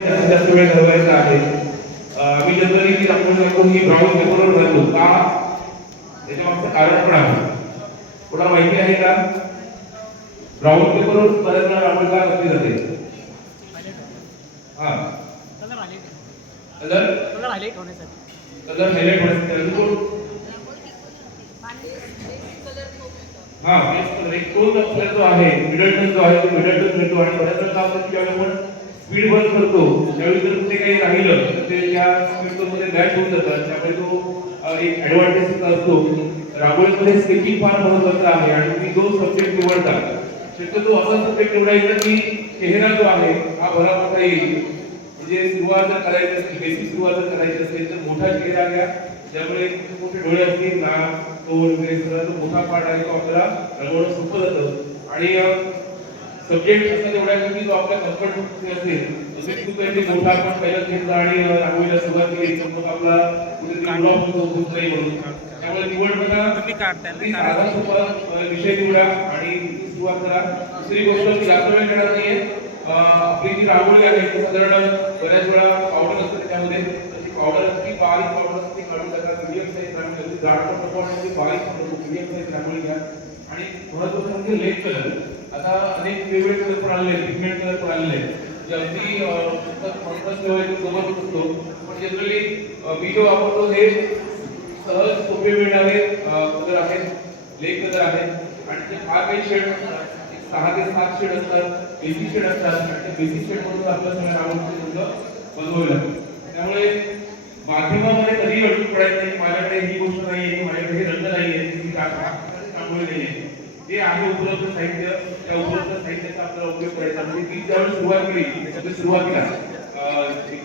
जास्त वेळ घालवायचा आहे. मी जनरली ती रांगोळी दाखवून ही ब्राऊन पेपरवर घालतो का त्याच्या मागचं कारण पण आहे. कोणाला माहिती आहे का ब्राऊन पेपरवर बऱ्याच वेळा रांगोळी का घातली जाते? हा कलर हायलाइट होण्यासाठी हा बेस्ट कलर एक टोन कलर जो आहे मिडल टोन जो आहे तो मिडल टोन मिळतो आणि बऱ्याच वेळा काय होतं की जेव्हा आपण स्पीड वर्क करतो त्यावेळी जर कुठे काही राहिलं तर ते त्या स्पीड टोन मध्ये मॅच होऊन जातात. त्यामुळे तो एक ऍडव्हान्टेज असतो. रांगोळीमध्ये स्केचिंग फार महत्त्वाचं आहे आणि तुम्ही जो सब्जेक्ट निवडता शक्यतो असा सब्जेक्ट निवडायचा की चेहरा जो आहे हा बरा मोठा येईल. म्हणजे सुरुवात जर करायची असेल बेसिक सुरुवात जर करायची असेल तर मोठा चेहरा घ्या ज्यामुळे मोठे डोळे असतील नाक तोंड वगैरे सगळा जो मोठा पार्ट आहे तो आपल्याला रंगवणं सोपं जातं आणि सब्जेक्ट असा निवडायचा की जो आपल्या कम्फर्ट असेल. जसं खूप काही मोठा आपण पहिला घेतला आणि रांगोळीला सुरुवात केली तर मग आपला कुठेतरी ब्लॉक होतो खूप काही म्हणून. त्यामुळे निवडताना साधा सोपा विषय निवडा आणि सुरुवात करा. दुसरी गोष्ट जास्त वेळ घेणार नाहीये. आपली जी रांगोळी आहे ती साधारण बऱ्याच वेळा पावडर असते त्यामध्ये पावडर असते बारीक पावडर असते काढून टाका. मीडियम साईज रांगोळी जाड पण नको आणि बारीक मीडियम साईज रांगोळी घ्या आणि महत्त्वाचं म्हणजे लेट कलर. आता अनेक वेगवेगळे कलर पण आलेले आहेत पिगमेंट कलर पण आलेले आहेत जे अगदी कॉन्ट्रास्ट लेवल जबरदस्त असतो. पण जनरली मी जो वापरतो हे सहज सोपे मिळणारे कलर आहेत लेट कलर आहेत आणि ते फार काही शेड 6 ते 7 शेड असतात बेसिक शेड असतात आणि त्या बेसिक शेड मधून आपल्या सगळ्या रांगोळीचं रंग बनवावे लागतात. त्यामुळे माध्यमामध्ये कधीही अडचण पडायचं नाही. माझ्याकडे ही गोष्ट नाहीये माझ्याकडे हे रंग नाहीये ही रांगोळी नाहीये. जे आहे उपलब्ध साहित्य त्या उपलब्ध साहित्याचा आपल्याला उपयोग करायचा. म्हणजे ती ज्यावेळी सुरुवात केली त्याच्यामध्ये सुरुवातीला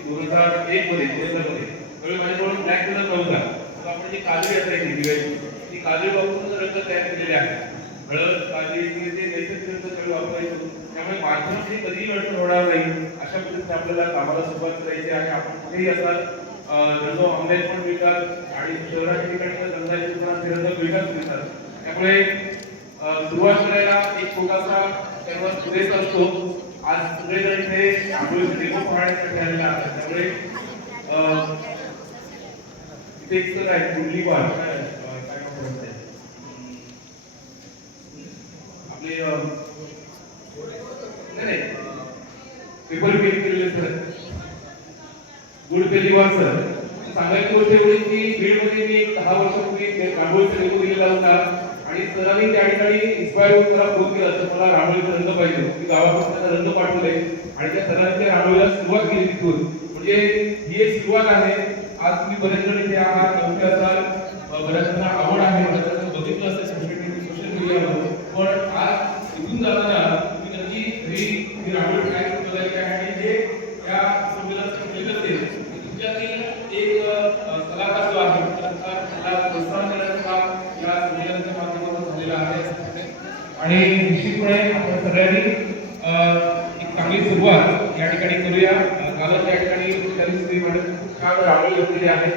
2001 मध्ये त्यावेळी माझ्याजवळ ब्लॅक कलर नव्हता. तर आपण जी काजळी असायची दिव्याची ती काजळी वापरून रंग तयार केलेले आहेत. हळद काजळी ते नैसर्गिक रंग सगळे वापरायचो. त्यामुळे माध्यमामध्ये कधीही अडचण होणार नाही. अशा पद्धतीने आपल्याला कामाला सुरुवात करायची आहे. आपण कुठेही असाल रंग ऑनलाईन पण मिळतात आणि शहराच्या ठिकाणी रंगाचे दुकानात रंग वेगळाच मिळतात. त्यामुळे सुरुवात करायला एक छोटासा कॅनव्हास पुरेसा असतो. आज सगळेजण इथे रांगोळीचे डेमो पाहण्यासाठी आलेले आहेत. त्यामुळे इथे एक सर आहे कुंडली बार काय म्हणतात आपले नाही पेपर पेज केलेले सर गुड पेलीवार सर. सांगायची गोष्ट एवढी की बीडमध्ये मी 10 वर्षापूर्वी रांगोळीचा डेमो दिलेला होता आणि सरांनी त्या ठिकाणी इन्स्पायर होऊन मला फोन केला तर मला रांगोळीचा रंग पाहिजे. मी गावाकडून त्यांना रंग पाठवले आणि त्या सरांनी रांगोळीला सुरुवात केली तिथून. म्हणजे ही एक सुरुवात आहे. आज तुम्ही बरेच जण इथे आहात नव्हते असाल बऱ्याच जणांना आवड आहे बऱ्याच जणांना बघितलं असेल सोशल मीडियावर पण आज इथून जाताना तुम्ही नक्की घरी ही रांगोळी ट्राय करून बघायची आहे आणि जे या संमेलनाचं केलं असेल तुमच्यातील एक कलाकार जो आहे त्याला प्रोत्साहन देण्याचं काम या संमेलनाच्या माध्यमातून झालेलं आहे. आणि निश्चितपणे आपण सगळ्यांनी एक चांगली सुरुवात या ठिकाणी करूया. कालच या ठिकाणी श्री मॅडम खूप छान रांगोळी घेतलेली आहे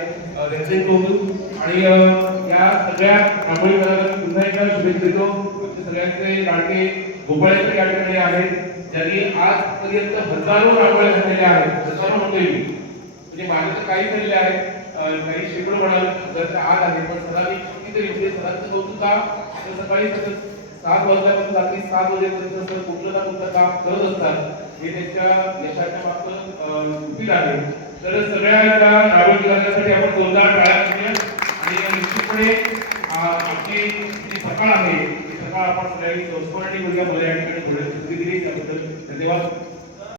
त्यांचे कौतुक आणि या सगळ्या रांगोळी कलाकारांना पुन्हा एकदा शुभेच्छा देतो. आमचे सगळ्यांचे लाडके गोपाळेश्वर या ठिकाणी आहेत ज्यांनी आजपर्यंत हजारो रांगोळ्या घातलेल्या आहेत. हजारो म्हणतोय मी म्हणजे माझे तर काही झालेले आहेत काही शेकडो म्हणाल हजारच्या आत आहे पण सरांनी कितीतरी म्हणजे सरांचं कौतुक का सकाळी 7 वाजल्यापासून रात्री 7 वाजेपर्यंत सर कुठलं ना कुठलं काम करत असतात. हे त्यांच्या यशाच्या मागचं गुपित आहे. तर सगळ्या त्या रांगोळी कलाकारांसाठी आपण जोरदार टाळ्या करूया आणि निश्चितपणे आपली जी सकाळ आहे ती सकाळ आपण सगळ्यांनी संस्मरणीय करूया. मला या ठिकाणी थोडी संधी दिली त्याबद्दल धन्यवाद.